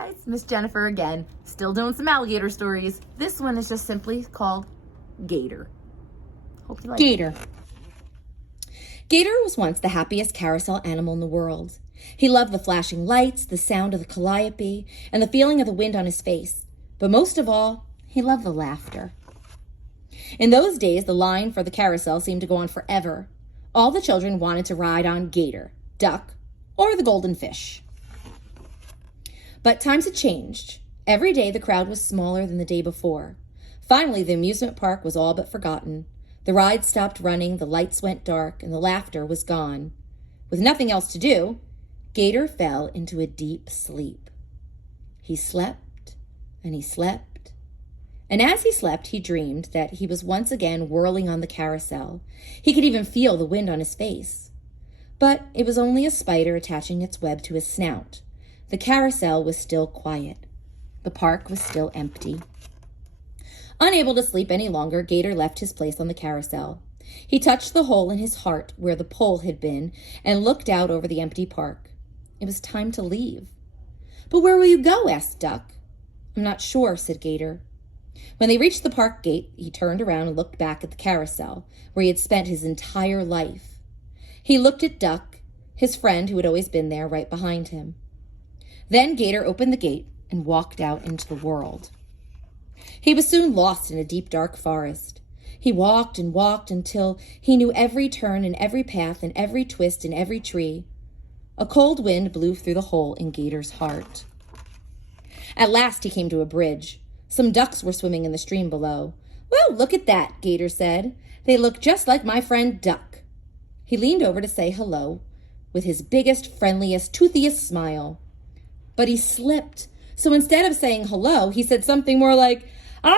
guys, Miss Jennifer again, still doing some alligator stories. This one is just simply called Gator. Hope you like Gator. Gator was once the happiest carousel animal in the world. He loved the flashing lights, the sound of the calliope, and the feeling of the wind on his face. But most of all, he loved the laughter. In those days, the line for the carousel seemed to go on forever. All the children wanted to ride on Gator, Duck, or the golden fish. But times had changed. Every day the crowd was smaller than the day before. Finally, the amusement park was all but forgotten. The rides stopped running, the lights went dark, and the laughter was gone. With nothing else to do, Gator fell into a deep sleep. He slept, and he slept. And as he slept, he dreamed that he was once again whirling on the carousel. He could even feel the wind on his face. But it was only a spider attaching its web to his snout. The carousel was still quiet. The park was still empty. Unable to sleep any longer, Gator left his place on the carousel. He touched the hole in his heart where the pole had been and looked out over the empty park. It was time to leave. "But where will you go?" asked Duck. "I'm not sure," said Gator. When they reached the park gate, he turned around and looked back at the carousel, where he had spent his entire life. He looked at Duck, his friend who had always been there right behind him. Then Gator opened the gate and walked out into the world. He was soon lost in a deep, dark forest. He walked and walked until he knew every turn and every path and every twist and every tree. A cold wind blew through the hole in Gator's heart. At last he came to a bridge. Some ducks were swimming in the stream below. "Well, look at that," Gator said. "They look just like my friend Duck." He leaned over to say hello with his biggest, friendliest, toothiest smile. But he slipped. So instead of saying hello, he said something more like, "Ah!"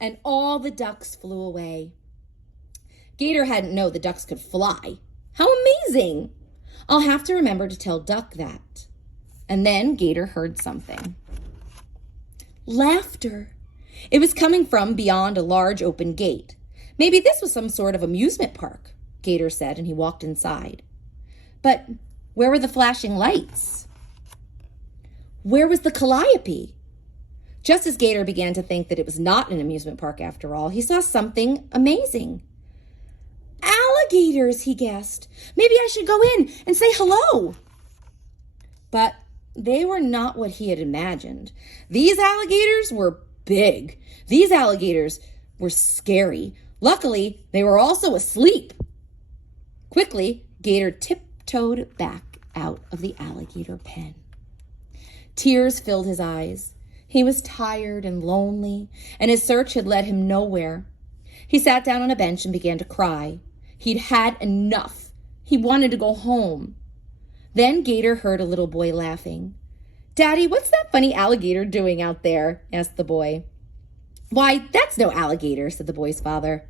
And all the ducks flew away. Gator hadn't known the ducks could fly. How amazing! I'll have to remember to tell Duck that. And then Gator heard something. Laughter. It was coming from beyond a large open gate. Maybe this was some sort of amusement park, Gator said, and he walked inside. But where were the flashing lights? Where was the calliope? Just as Gator began to think that it was not an amusement park after all, he saw something amazing. "Alligators," he guessed. "Maybe I should go in and say hello." But they were not what he had imagined. These alligators were big. These alligators were scary. Luckily, they were also asleep. Quickly, Gator tiptoed back out of the alligator pen. Tears filled his eyes. He was tired and lonely, and his search had led him nowhere. He sat down on a bench and began to cry. He'd had enough. He wanted to go home. Then Gator heard a little boy laughing. "Daddy, what's that funny alligator doing out there?" asked the boy. "Why, that's no alligator," said the boy's father.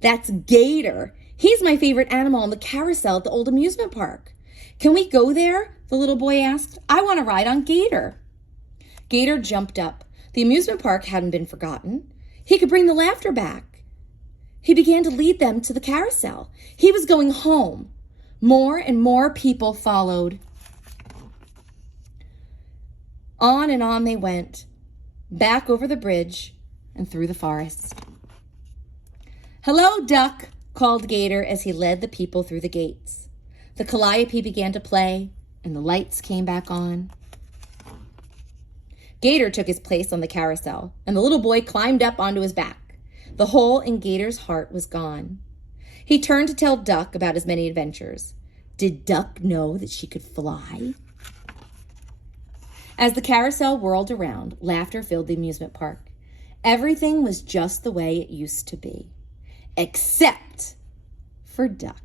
"That's Gator. He's my favorite animal on the carousel at the old amusement park." "Can we go there?" the little boy asked. "I want to ride on Gator." Gator jumped up. The amusement park hadn't been forgotten. He could bring the laughter back. He began to lead them to the carousel. He was going home. More and more people followed. On and on they went, back over the bridge and through the forest. "Hello, Duck," called Gator as he led the people through the gates. The calliope began to play, and the lights came back on. Gator took his place on the carousel, and the little boy climbed up onto his back. The hole in Gator's heart was gone. He turned to tell Duck about his many adventures. Did Duck know that she could fly? As the carousel whirled around, laughter filled the amusement park. Everything was just the way it used to be, except for Duck.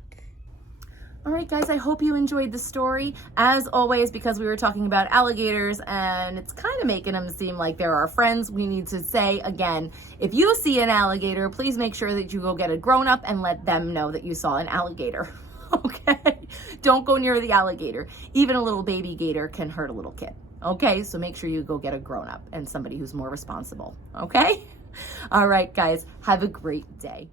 All right, guys, I hope you enjoyed the story. As always, because we were talking about alligators and it's kind of making them seem like they're our friends, we need to say again, if you see an alligator, please make sure that you go get a grown-up and let them know that you saw an alligator, okay? Don't go near the alligator. Even a little baby gator can hurt a little kid, okay? So make sure you go get a grown-up and somebody who's more responsible, okay? All right, guys, have a great day.